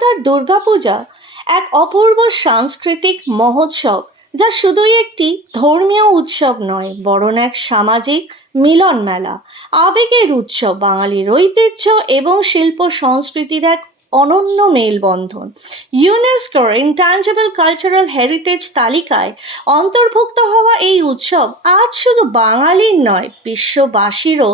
কলকাতার দুর্গাপূজা এক অপূর্ব সাংস্কৃতিক মহোৎসব, যা শুধুই একটি ধর্মীয় উৎসব নয়, বরং এক সামাজিক মিলন মেলা আবেগের উৎসব, বাঙালির ঐতিহ্য এবং শিল্প সংস্কৃতির এক অনন্য মেলবন্ধন। ইউনেস্কোর ইনট্যাঞ্জেবল কালচারাল হেরিটেজ তালিকায় অন্তর্ভুক্ত হওয়া এই উৎসব আজ শুধু বাঙালির নয়, বিশ্ববাসীরও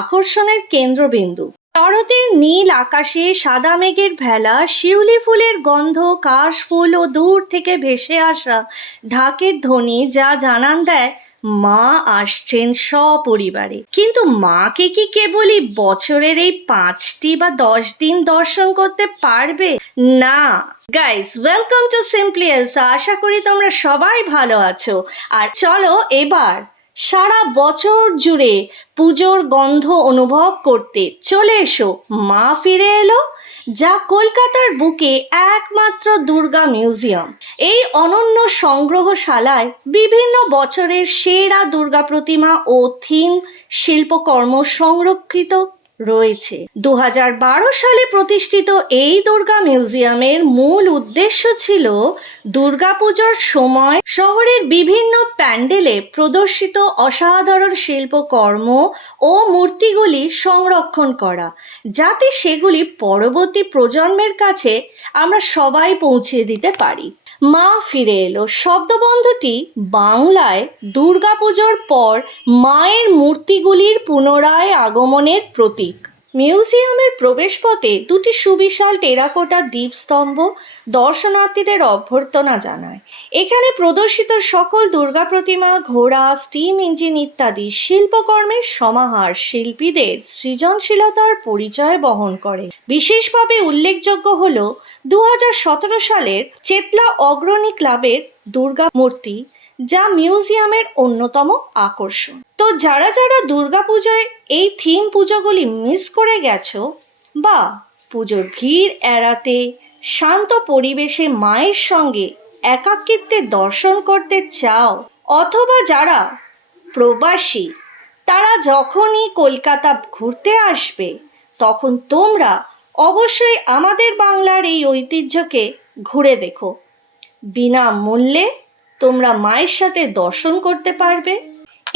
আকর্ষণের কেন্দ্রবিন্দু। শরতের নীল আকাশে সাদা মেঘের ভেলা, শিউলি ফুলের গন্ধ, কাশ ফুল ও দূর থেকে ভেসে আসা ঢাকের ধ্বনি যা জানান দেয়, মা আসছেন সপরিবারে। কিন্তু মাকে কি কেবলই বছরের এই পাঁচটি বা দশ দিন দর্শন করতে পারবে? না। গাইস ওয়েলকাম টু সিম্পলি আশা করি তোমরা সবাই ভালো আছো। আর চলো এবার সারা বছর জুড়ে পুজোর গন্ধ অনুভব করতে চলে এসো। মা ফিরে এলো, যা কলকাতার বুকে একমাত্র দুর্গা মিউজিয়াম। এই অনন্য সংগ্রহশালায় বিভিন্ন বছরের সেরা দুর্গা প্রতিমা ও থিম শিল্পকর্ম সংরক্ষিত রয়েছে। দু হাজার বারো সালে প্রতিষ্ঠিত এই দুর্গা মিউজিয়ামের মূল উদ্দেশ্য ছিল দুর্গাপুজোর সময় শহরের বিভিন্ন প্যান্ডেলে প্রদর্শিত অসাধারণ শিল্পকর্ম ও মূর্তিগুলি সংরক্ষণ করা, যাতে সেগুলি পরবর্তী প্রজন্মের কাছে আমরা সবাই পৌঁছে দিতে পারি। মা ফিরে এলো। শব্দবন্ধটি বাংলায় দুর্গাপুজোর পর মায়ের মূর্তিগুলির পুনরায় আগমনের প্রতীক। মিউজিয়ামের প্রবেশপথে দুটি সুবিশাল টেরাকোটা দ্বীপস্তম্ভ দর্শনার্থীদের অভ্যর্থনা জানায়। এখানে প্রদর্শিত সকল দুর্গা প্রতিমা, ঘোড়া, স্টিম ইঞ্জিন ইত্যাদি শিল্পকর্মের সমাহার শিল্পীদের সৃজনশীলতার পরিচয় বহন করে। বিশেষভাবে উল্লেখযোগ্য হল দু হাজার সতেরো সালের চেতলা অগ্রণী ক্লাবের দুর্গা মূর্তি যা মিউজিয়ামের অন্যতম আকর্ষণ। তো যারা যারা দুর্গাপুজোয় এই থিম পুজোগুলি মিস করে গেছো বা পুজোর ভিড় এড়াতে শান্ত পরিবেশে মায়ের সঙ্গে একাকিত্বে দর্শন করতে চাও অথবা যারা প্রবাসী, তারা যখনই কলকাতা ঘুরতে আসবে, তখন তোমরা অবশ্যই আমাদের বাংলার এই ঐতিহ্যকে ঘুরে দেখো। বিনামূল্যে তোমরা মায়ের সাথে দর্শন করতে পারবে।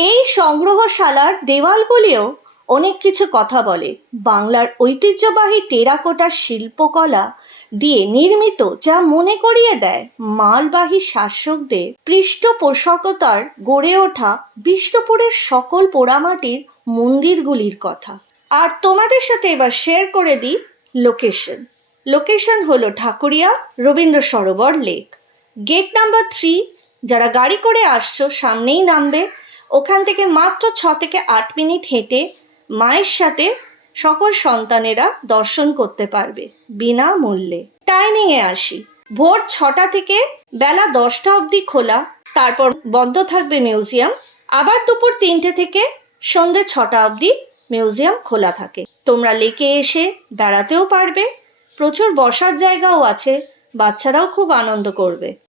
এই সংগ্রহশালার দেওয়ালগুলিও অনেক কিছু কথা বলে। বাংলার ঐতিহ্যবাহী টেরাকোটার শিল্পকলা দিয়ে নির্মিত যা মনে করিয়ে দেয় মালবাহী শাসকদের পৃষ্ঠপোষকতার গড়ে ওঠা বিষ্ণুপুরের সকল পোড়ামাটির মন্দিরগুলির কথা। আর তোমাদের সাথে এবার শেয়ার করে দিই লোকেশন লোকেশন হলো Dhakuria Rabindra Sarobar lake gate number three যারা গাড়ি করে আসছো, সামনেই নামবে। ওখান থেকে মাত্র ছ থেকে আট মিনিট হেঁটে মায়ের সাথে সকল সন্তানেরা দর্শন করতে পারবে বিনা বিনামূল্যে টাইমিংয়ে আসি। ভোর ছটা থেকে বেলা দশটা অবধি খোলা। তারপর বন্ধ থাকবে মিউজিয়াম। আবার দুপুর তিনটে থেকে সন্ধে ছটা অবধি মিউজিয়াম খোলা থাকে। তোমরা লেকে এসে বেড়াতেও পারবে। প্রচুর বসার জায়গাও আছে। বাচ্চারাও খুব আনন্দ করবে।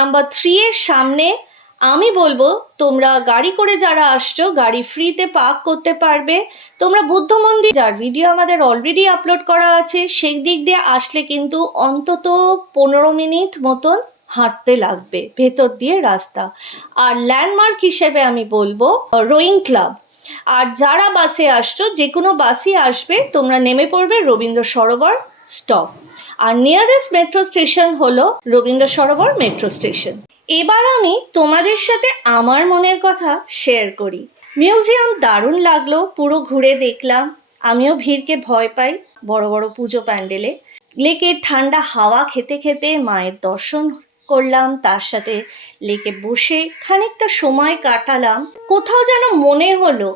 নাম্বার থ্রি এর সামনে আমি বলব, তোমরা গাড়ি করে যারা আসছো, গাড়ি ফ্রিতে পার্ক করতে পারবে। তোমরা বুদ্ধ মন্দির যার ভিডিও আমাদের অলরেডি আপলোড করা আছে, সেই দিক দিয়ে আসলে কিন্তু অন্তত পনেরো মিনিট মতন হাঁটতে লাগবে, ভেতর দিয়ে রাস্তা। আর ল্যান্ডমার্ক হিসেবে আমি বলব রোয়িং ক্লাব আর যারা বাসে আসছো যে কোনো বাসই আসবে, তোমরা নেমে পড়বে রবীন্দ্র সরোবর স্টপ আর নিয়ারেস্ট মেট্রো স্টেশন হলো রবীন্দ্র সরোবর মেট্রো স্টেশন এবার আমি তোমাদের সাথে আমার মনের কথা শেয়ার করি। মিউজিয়াম দারুণ লাগল, পুরো ঘুরে দেখলাম। আমিও ভিড়কে ভয় পাই বড় বড় পুজো প্যান্ডেলে। লেকের ঠান্ডা হাওয়া খেতে খেতে মায়ের দর্শন করলাম, তার সাথে লেকে বসে খানিকটা সময় কাটালাম। কোথাও যেন মনে হলো,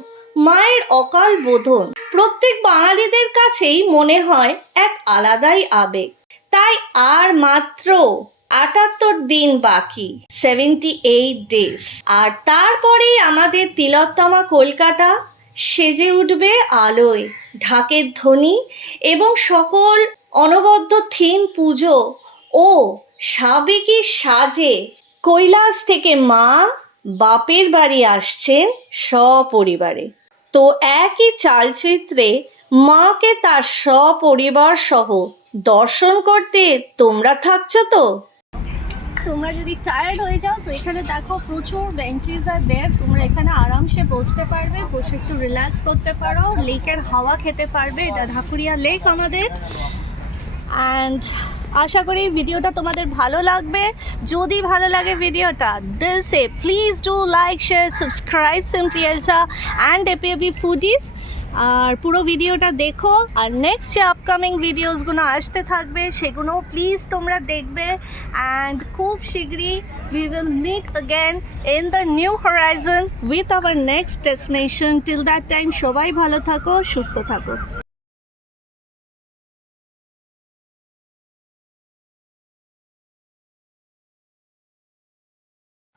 মায়ের অকাল বোধন। প্রত্যেক বাঙালিদের কাছেই মনে হয় এক আলাদাই আবেগ। তাই আর মাত্র আটাত্তর দিন বাকি সেভেন্টি এইট ডেজ আর তারপরেই আমাদের তিলোত্তমা কলকাতা সেজে উঠবে আলোয়, ঢাকের ধ্বনি এবং সকল অনবদ্য থিম পুজো ও সাবেকি সাজে কৈলাস থেকে মা বাপের বাড়ি আসছেন সপরিবারে। তো একই চালচিত্রে মাকে তার সপরিবার সহ দর্শন করতে তোমরা থাকছো তো? তোমরা যদি টায়ার্ড হয়ে যাও, তো এখানে দেখো প্রচুর বেঞ্চিস আর দেয়ার তোমরা এখানে আরামসে বসতে পারবে, বসে একটু রিল্যাক্স করতে পারো। লেকের হাওয়া খেতে পারবে। এটা ঢাকুরিয়া লেক আমাদের। অ্যান্ড আশা করি ভিডিওটা তোমাদের ভালো লাগবে। যদি ভালো লাগে ভিডিওটা দিল সে please do like share subscribe simply Elsa and এপিএবি foodies আর পুরো ভিডিওটা দেখো। আর নেক্সট যে আপকামিং ভিডিওসগুলো আসতে থাকবে সেগুলো প্লিজ তোমরা দেখবে। অ্যান্ড খুব শীঘ্রই we will meet again in the new horizon with our next destination till that time সবাই ভালো থাকো, সুস্থ থাকো।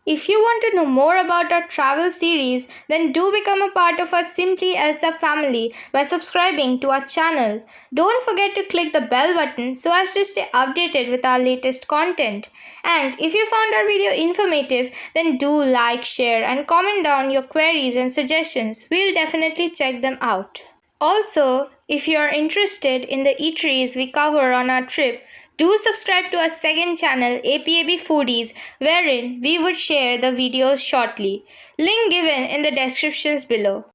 If you want to know more about our travel series, then do become a part of our Simply Elsa family by subscribing to our channel. Don't forget to click the bell button so as to stay updated with our latest content. And if you found our video informative, then do like, share, and comment down your queries and suggestions. We'll definitely check them out. Also, if you are interested in the eateries we cover on our trip, do subscribe to our second channel, APAB Foodies, wherein we would share the videos shortly. Link given in the descriptions below.